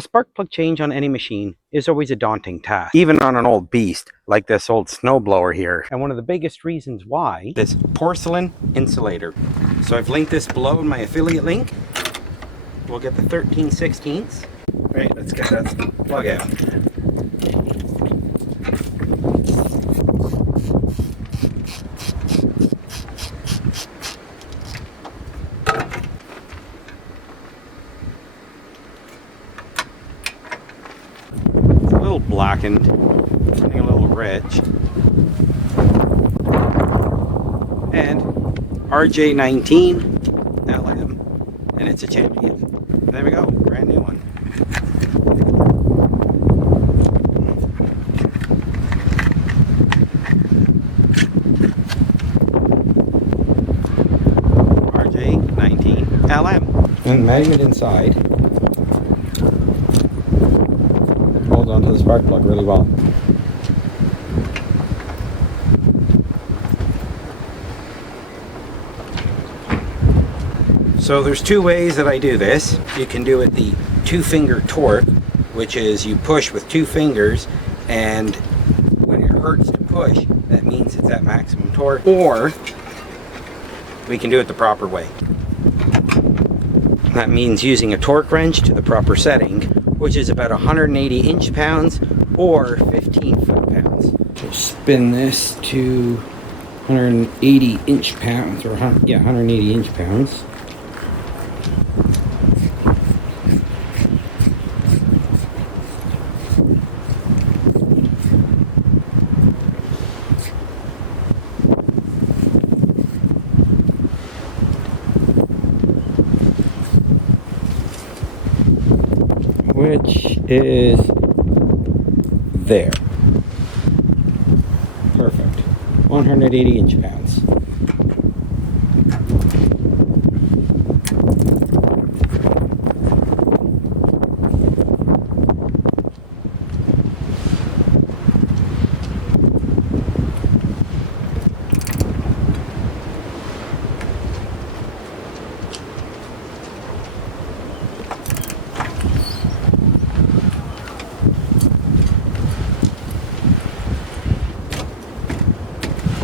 A spark plug change on any machine is always a daunting task, even on an old beast like this old snowblower here. And one of the biggest reasons why, this porcelain insulator. So I've linked this below in my affiliate link. We'll get the 13/16. Right, let's get that plug out. Blackened, getting a little rich, and RJ19 LM, and it's a champion. There we go, brand new one. RJ19 LM, and the magnet inside onto the spark plug really well. So there's two ways that I do this. You can do it the 2-finger torque, which is you push with 2 fingers, and when it hurts to push, that means it's at maximum torque. Or we can do it the proper way. That means using a torque wrench to the proper setting, which is about 180 inch-pounds or 15 foot-pounds. So spin this to 180 inch-pounds, or 180 inch-pounds. Which is there. Perfect. 180 inch-pounds.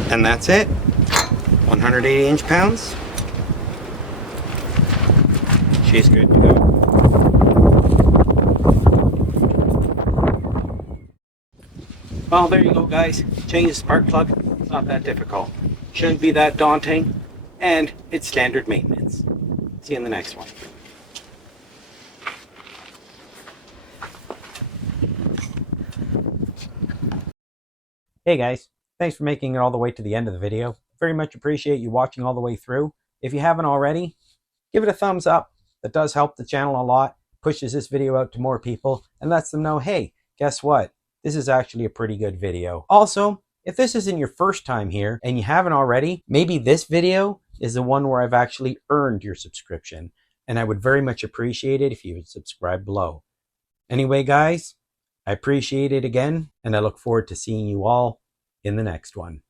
And that's it. 180 inch-pounds. She's good to go. Well, there you go, guys. Change the spark plug. It's not that difficult. Shouldn't be that daunting. And it's standard maintenance. See you in the next one. Hey guys. Thanks for making it all the way to the end of the video. Very much appreciate you watching all the way through. If you haven't already, give it a thumbs up. That does help the channel a lot, pushes this video out to more people, and lets them know, hey, guess what? This is actually a pretty good video. Also, if this isn't your first time here and you haven't already, maybe this video is the one where I've actually earned your subscription, and I would very much appreciate it if you would subscribe below. Anyway, guys, I appreciate it again, and I look forward to seeing you all in the next one.